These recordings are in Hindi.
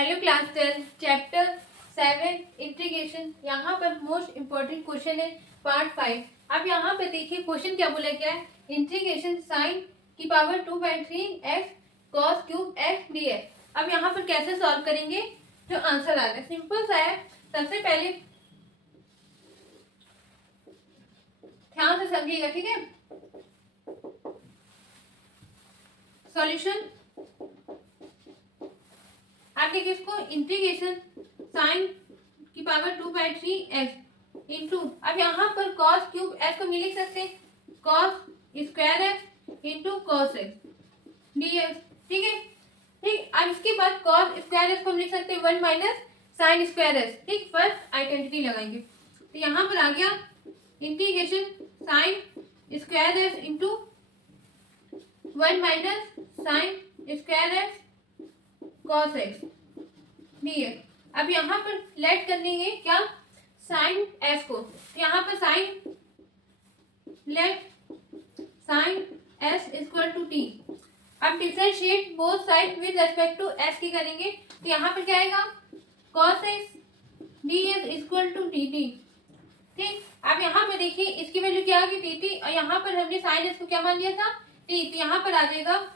Hello class 12 chapter 7 integration. यहाँ पर मोस्ट इम्पोर्टेंट क्वेश्चन है पार्ट 5। अब यहाँ पर देखिए क्वेश्चन क्या बोला गया है, इंटीग्रेशन साइन की power 2/3 x cos cube x d x. अब यहाँ पर कैसे सॉल्व करेंगे, जो आंसर आ रहा है सिंपल सा है। सबसे पहले ध्यान से समझिएगा, ठीक है। सॉल्यूशन आप देखिए इसको, इंटीग्रेशन साइन की पावर 2/3 एक्स इंटू, अब यहाँ पर कॉस क्यूब एक्स को मिल सकते हैं, cos square x into cos x d x, ठीक है। ठीक, अब इसके बाद कॉस स्क्वायर एक्स को लिख सकते हैं 1 माइनस साइन स्क्वायर एक्स, ठीक। फर्स्ट आइडेंटिटी लगाएंगे तो यहाँ पर आ गया integration sine square x into 1 minus sine square x cos x d x. अब यहाँ पर लेट करने क्या, साइन एस को, यहाँ पर sine let sine S equal to T. अब differentiate both side with respect to S की करेंगे तो यहाँ पर क्या आएगा, cos x d x equal to d t, ठीक। अब यहाँ पर देखिए इसकी वैल्यू क्या आ गई डी टी, और यहाँ पर हमने साइन एस को क्या मान लिया था टी, तो यहाँ पर आ जाएगा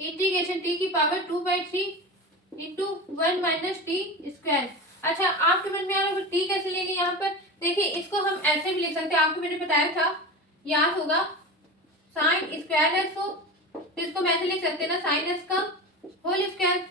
इंटीग्रेशन टी की power 2/3 into 1 minus T square. अच्छा, आपके मन में आ रहा है टी कैसे लेंगे, यहाँ पर देखिए इसको हम ऐसे भी लिख सकते हैं, आपको मैंने बताया था, याद होगा साइन स्क्वायर एस को, तो इसको मैं ऐसे लिख सकते हैं ना, साइन एस का होल स्क्वायर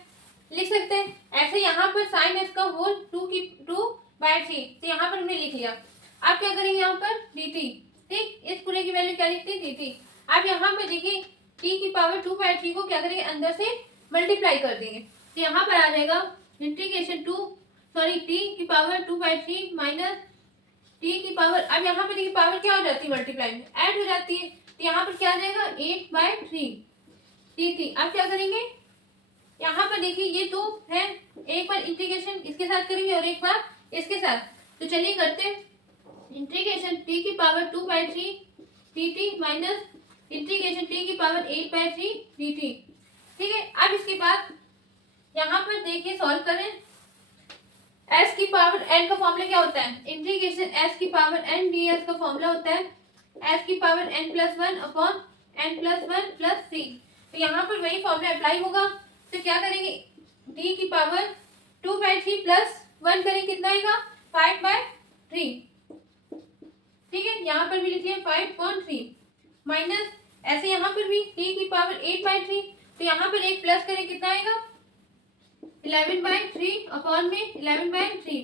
लिख सकते हैं ऐसे। यहाँ पर साइन एस का होल 2/3, तो यहाँ पर हमने लिख लिया। आप क्या करेंगे यहाँ पर डी टी, ठीक, इस पूरे की वैल्यू क्या लिखते हैं डी टी। अब यहाँ पर देखिए t की पावर 2/3 को क्या करेंगे, अंदर से मल्टीप्लाई कर देंगे, तो यहाँ पर आ जाएगा इंटीग्रेशन t की पावर 2/3 माइनस t की पावर, अब यहाँ पर देखिए पावर क्या हो जाती है, मल्टीप्लाई में ऐड हो जाती है, तो यहाँ पर क्या आ जाएगा 8/3 dt। अब क्या करेंगे, यहाँ पर देखिए ये दो है, एक बार इंटीग्रेशन इसके साथ करेंगे और एक बार इसके साथ, तो चलिए करते हैं इंटीग्रेशन t की power 2/3 dt minus integration t की पावर 8/3 dt, ठीक है। अब इसके बाद यहाँ पर देखिए सॉल्व करें, s की पावर n का फॉर्मूला क्या होता है, इंटीग्रेशन s की पावर n ds का फॉर्मूला होता है s की power n+1 upon n+1 plus c। तो यहाँ पर वही फॉर्मूला अप्लाई होगा, तो क्या करेंगे d की पावर 2/3 प्लस 1 करेंगे कितना आएगा 5/3, ठीक है। यहाँ पर भी लिखिए 5/3 माइनस ऐसे यहाँ पर भी t की पावर 8/3, तो यहाँ पर एक प्लस करें कितना आएगा 11/3 अपॉन में 11/3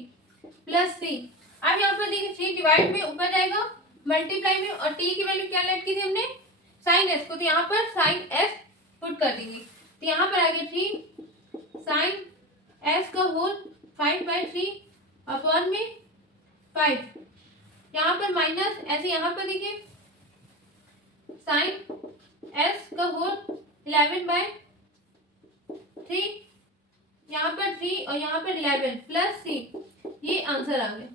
प्लस c। अब यहाँ पर देखिए 3 डिवाइड में ऊपर जाएगा मल्टीप्लाई में, और t की वैल्यू क्या लेट की थी हमने साइन s को, तो यहाँ पर साइन s पुट कर देंगे, तो यहाँ पर आ गया 3 साइन s का होल 5/3 अपॉन में 5, यहाँ पर माइनस ऐसे यहाँ पर देखिए साइन एस का होल 11/3, यहाँ पर 3 और यहाँ पर 11 प्लस सी, ये आंसर आ गया।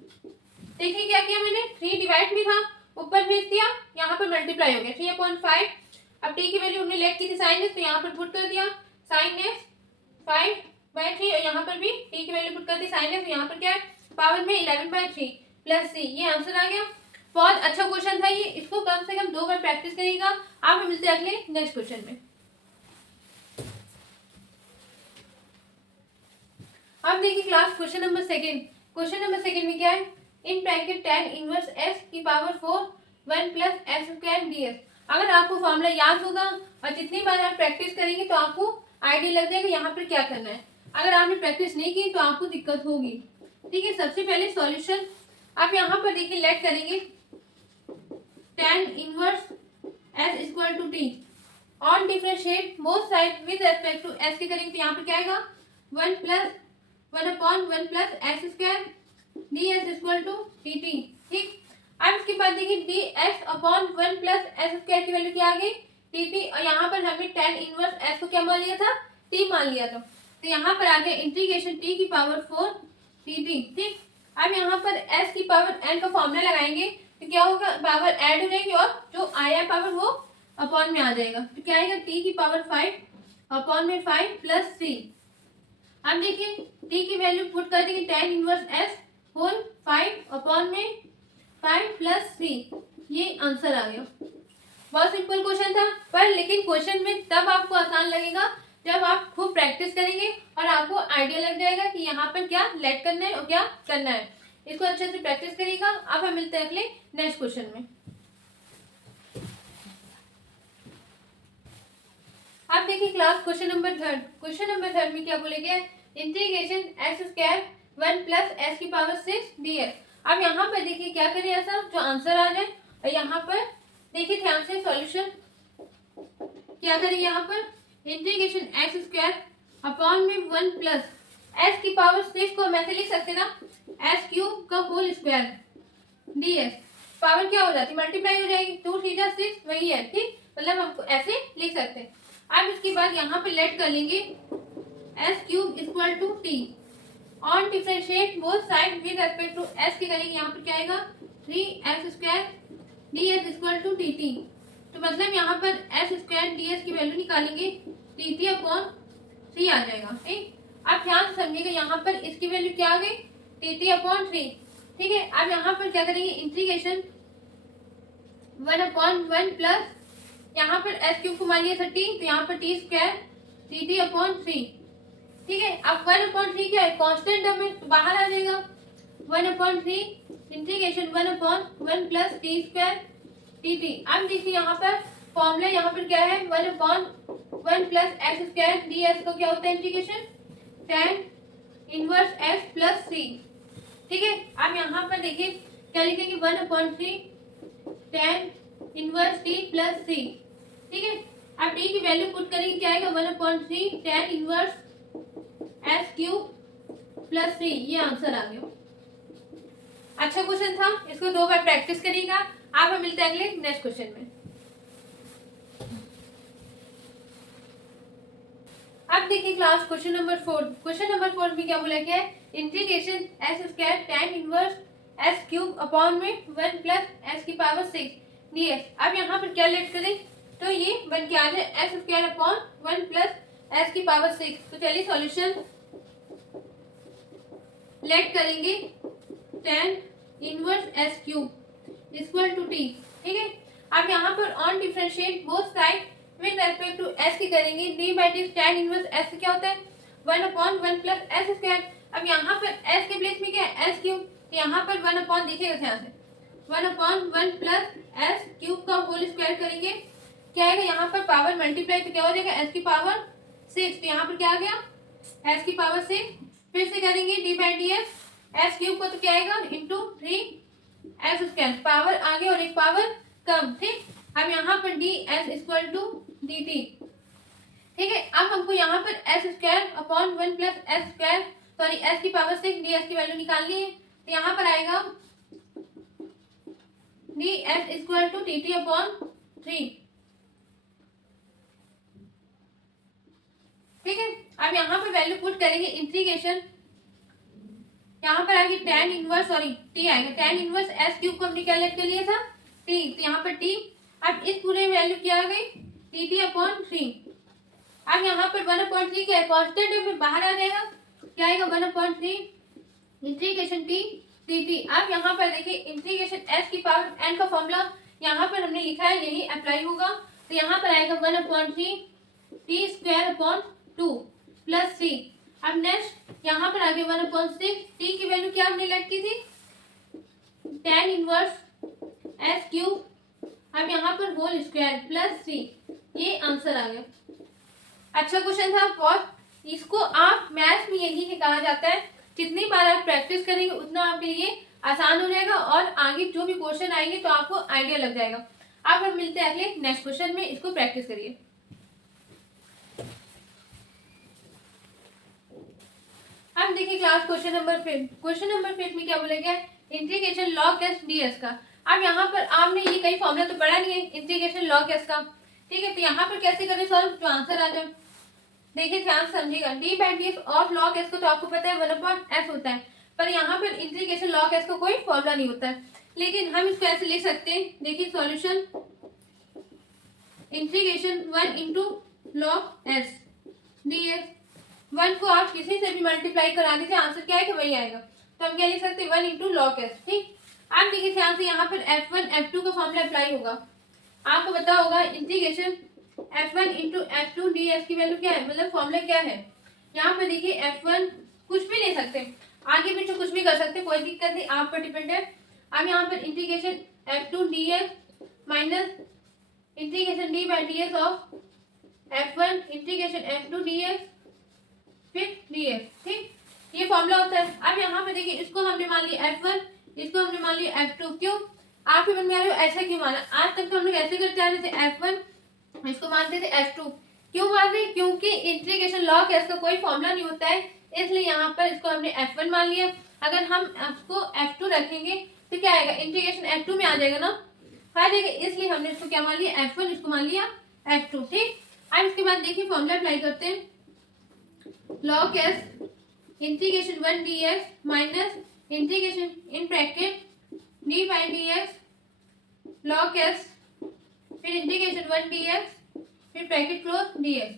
देखिए क्या किया मैंने, 3 डिवाइड में था ऊपर भेज दिया, यहाँ पर मल्टीप्लाई हो गया 3/5। अब टी की वैल्यू हमने लेट की थी साइन एस, तो यहाँ पर पुट कर दिया साइन एस 5/3, और यहाँ पर भी टी की वैल्यू पुट कर दी साइन एस, यहाँ पर क्या है पावर में 11/3 प्लस सी, ये आंसर आ गया। बहुत अच्छा क्वेश्चन था ये, इसको कम से कम 2 बार प्रैक्टिस करिएगा। आप मिलते हैं अगले नेक्स्ट क्वेश्चन में। अब देखिए क्लास क्वेश्चन नंबर सेकंड में क्या है, in bracket tan inverse s की power 4 1 plus s square ds। अगर आपको फॉर्मूला याद होगा और जितनी बार आप प्रैक्टिस करेंगे तो आपको आइडिया लग जाएगा यहाँ पर क्या करना है। अगर आपने प्रैक्टिस नहीं की तो आपको दिक्कत होगी, ठीक है। सबसे पहले सॉल्यूशन आप यहाँ पर देखिए लेट करेंगे tan inverse s equal to t on differentiate both side with respect to s के करेंगे, तो यहाँ पर क्या आएगा 1 upon 1 plus s square d s equal to d t, ठीक। अब इसके बाद देखिए d s upon 1 plus s square की वैल्यू क्या आ गई टी टी, और यहाँ पर हमने tan इनवर्स s को क्या मान लिया था t मान लिया था, तो यहाँ पर आ गया इंटीग्रेशन t की पावर 4 टी टी, ठीक। अब यहाँ पर s की पावर n का फॉर्मूला लगाएंगे तो क्या होगा, पावर ऐड हो जाएगी और जो आया पावर वो अपॉन में आ जाएगा, तो क्या आएगा t की पावर 5 अपॉन में 5 प्लस 3। अब देखिए t की वैल्यू पुट कर देंगे tan inverse s whole 5 upon में 5 प्लस 3। ये आंसर आ गया। बहुत सिंपल क्वेश्चन था, पर लेकिन क्वेश्चन में तब आपको आसान लगेगा जब आप खूब प्रैक्टिस करेंगे और आपको आइडिया लग जाएगा कि यहाँ पर क्या लेट करना है और क्या करना है। इसको अच्छे से प्रैक्टिस करिएगा। अब हम मिलते हैं अगले नेक्स्ट क्वेश्चन में। अब देखिए class question number third. Question number third में क्या बोले गया, integration x square 1 plus s की पावर 6 ds। अब यहाँ पर देखिए क्या करें ऐसा जो आंसर आ जाए, और यहाँ पर देखिए ध्यान से सॉल्यूशन क्या करें। यहाँ पर इंटीग्रेशन एक्स स्क्वायर अपॉन में 1 प्लस एस की पावर 6 को हम ऐसे लिख सकते ना, एस क्यूब का होल स्क्वायर ds। पावर क्या हो जाती है, मल्टीप्लाई हो जाएगी, 2 3 जा 6 वही है, ठीक। मतलब हमको ऐसे लिख सकते हैं। अब इसके बाद यहाँ पे लेट कर लेंगे s cube equal to t on differentiate both side with respect to s के करेंगे। यहाँ पर क्या आएगा 3x square d s equal to t t. तो मतलब यहाँ पर एस स्क्वायर डी एस की वैल्यू निकालेंगे टी टी अपॉन 3 आ जाएगा, ठीक। अब ध्यान से समझिएगा, यहाँ पर इसकी वैल्यू क्या आ गई टी टी अपॉन 3, ठीक है। अब यहाँ पर क्या करेंगे इंटीग्रेशन 1 अपॉन 1 प्लस यहाँ पर एस क्यूब को मानिए 30, तो यहाँ पर T square T t upon 3, ठीक है। अब 1 अपॉन 3 क्या है, कांस्टेंट टर्म है तो बाहर आ जाएगा 1 upon 3 integration 1 upon 1 plus T square T T. अब देखिए यहाँ पर फॉर्मूला यहाँ पर क्या है 1 upon 1 plus x square d S को क्या होता है integration tan inverse x plus 3, ठीक है। अब यहाँ पर देखिए क्या लिखेंगे 1 upon 3 tan inverse T plus 3, ठीक है। अब टी की वैल्यू पुट करेंगे क्या आएगा 1 upon 3 tan inverse s cube plus 3। ये आंसर आ गया। अच्छा क्वेश्चन था, इसको 2 बार प्रैक्टिस करिएगा। आप हम मिलते हैं अगले नेक्स्ट क्वेश्चन में। अब देखिए class question number 4। Question number 4 में क्या बोला गया है integration S square tan inverse s cube upon में 1 प्लस एस की पावर 6 ds। अब यहाँ पर क्या लेट करें तो ये बन के आ जाए s square upon 1 plus s की पावर 6। तो चलिए सॉल्यूशन लेट करेंगे tan inverse s cube equal to t, ठीक है। अब यहाँ पर on differentiate both side with respect to S की करेंगे d by d tan inverse s क्या होता है 1 अपॉन 1 प्लस एस स्क्वायर। अब यहाँ पर एस के प्लेस में क्या है एस क्यूब, तो यहाँ पर 1 अपॉन देखिएगा ध्यान से 1 अपॉन 1 प्लस एस क्यूब का होल स्क्वायर करेंगे क्या आएगा यहाँ पर पावर मल्टीप्लाई तो क्या हो जाएगा एस की पावर 6। तो यहाँ पर क्या आ गया एस की पावर 6। फिर से करेंगे d by D S cube को तो क्या आएगा इंटू 3 एस स्क्वायर, पावर आगे और एक पावर कम, ठीक। अब यहाँ पर d s equal to d t, ठीक है। अब हमको यहाँ पर s square upon 1 plus s square sorry s की पावर 6 डी एस की वैल्यू निकालनी है। तो यहाँ पर आएगा d s equal to t t upon 3, ठीक है। अब यहाँ पर वैल्यू पुट करेंगे इंटीग्रेशन, यहाँ पर आएगी tan इनवर्स सॉरी t आएगा tan इनवर्स s क्यूब को हमने क्या लेट कर लिया था t, तो यहाँ पर t। अब इस पूरे वैल्यू क्या आ गई टी टी अपॉन 3। अब यहाँ पर 1 अपॉन 3 क्या है कांस्टेंट है में बाहर आ जाएगा क्या आएगा 1 upon 3 integration t T T. अब यहाँ पर देखिए इंटीग्रेशन s की पावर n का फॉर्मूला यहाँ पर हमने लिखा है यही अप्लाई होगा। तो यहाँ पर आएगा 1 upon 3 T square upon 2 plus 3। अब नेक्स्ट यहाँ पर आगे 1 अपॉन 6 टी की वैल्यू क्या हमने लेट की थी tan इनवर्स एस क्यूब, अब यहाँ पर होल स्क्वायर प्लस 3। ये आंसर आ गया। अच्छा क्वेश्चन था बहुत, इसको आप मैथ्स में यही कहा जाता है जितनी बार आप प्रैक्टिस करेंगे उतना आपके लिए आसान हो जाएगा और आगे जो भी क्वेश्चन आएंगे तो आपको आइडिया लग जाएगा। अब हम मिलते हैं अगले नेक्स्ट क्वेश्चन में, इसको प्रैक्टिस करिए। अब देखिए class question number 5। Question number 5 में क्या बोला गया इंटीग्रेशन log s ds का। अब यहाँ पर आपने ये कई फॉर्मूला तो पढ़ा नहीं है इंटीग्रेशन log s का, ठीक है। तो यहाँ पर कैसे करें सॉल्व जो आंसर आ जाए। देखिए ध्यान समझिएगा D by D S of log s को तो आपको पता है 1 अपॉन s होता है, पर यहाँ पर इंटीग्रेशन log s का कोई फॉर्मूला नहीं होता है। लेकिन हम इसको ऐसे लिख सकते हैं, देखिए solution integration 1 into log s 1 को आप किसी से भी मल्टीप्लाई करा दीजिए, आंसर क्या आएगा वही आएगा। तो हम क्या लिख सकते हैं 1 इंटू लॉग एस। ठीक, आप देखिए ध्यान से यहाँ पर F1 F2 का फॉर्मूला अप्लाई होगा। आपको पता होगा integration F1 into F2 ds की वैल्यू क्या है, मतलब फॉर्मूला क्या है। यहाँ पर देखिए F1 कुछ भी ले सकते हैं, आगे पीछे कुछ भी कर सकते हैं, कोई दिक्कत नहीं, आप पर डिपेंड है। अब यहाँ पर integration F2 ds minus integration d by ds of F1 integration F2 ds फिर ds। ठीक, ये फॉर्मूला होता है। अब यहाँ पे देखिए इसको हमने मान लिया F1, इसको हमने मान लिया F2। क्यों आपके मन में आ रहे हो ऐसा क्यों माना, आज तक तो हम लोग ऐसे करते आ रहे थे, F1 इसको मानते थे F2। क्यों मान रहे, क्योंकि इंटीग्रेशन लॉग एस का कोई फॉर्मूला नहीं होता है, इसलिए यहाँ पर इसको हमने F1 मान लिया। अगर हम इसको F2 रखेंगे तो क्या आएगा, इंटीग्रेशन F2 में आ जाएगा ना, आ जाएगा, इसलिए हमने इसको क्या मान लिया F1, इसको मान लिया F2। ठीक, अब इसके बाद देखिए फॉर्मूला अप्लाई करते हैं, log s integration 1 ds minus integration in bracket d by dx log s फिर इंटीग्रेशन 1 ds फिर ब्रैकेट क्लोज ds।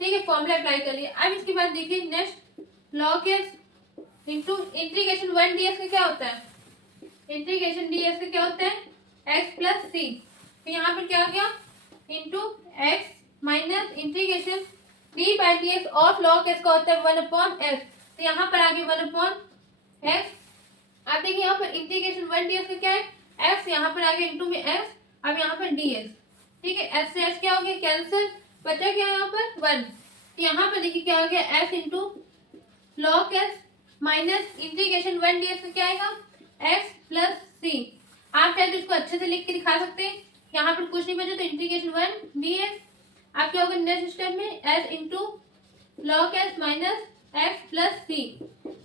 ठीक है, फॉर्मूला अप्लाई कर लिया। अब इसके बाद देखिए next log s into integration 1 ds का क्या होता है, इंटीग्रेशन ds का क्या होता है x प्लस सी। तो यहाँ पर क्या हो गया into x minus integration d by dx of log s का होता है 1 अपॉन s। तो यहाँ पर आ गया 1 अपॉन s। अब देखिए यहाँ पर इंटीग्रेशन 1 ds का क्या है s, यहाँ पर आ गया इंटू में s, अब यहाँ पर ds। ठीक है, s से s क्या हो गया कैंसिल, बचा क्या यहाँ पर 1। तो यहाँ पर देखिए क्या हो गया s into log s minus integration 1 ds का क्या आएगा x प्लस सी। आप चाहे तो इसको अच्छे से लिख के दिखा सकते हैं, यहाँ पर कुछ नहीं बचा तो इंटीग्रेशन 1 ds। आप क्या होगा नेक्स्ट स्टेप में s into log S minus x plus c,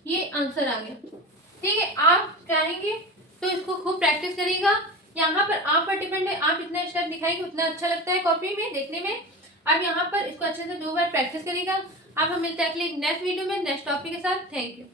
ये आंसर आ गया। ठीक है, आप चाहेंगे तो इसको खूब प्रैक्टिस करिएगा, यहाँ पर आप पर डिपेंड है, आप इतना स्टेप दिखाएंगे उतना अच्छा लगता है कॉपी में देखने में। आप यहाँ पर इसको अच्छे से 2 बार प्रैक्टिस करिएगा। अब हम मिलते हैं अगले नेक्स्ट वीडियो में नेक्स्ट टॉपिक के साथ। Thank you.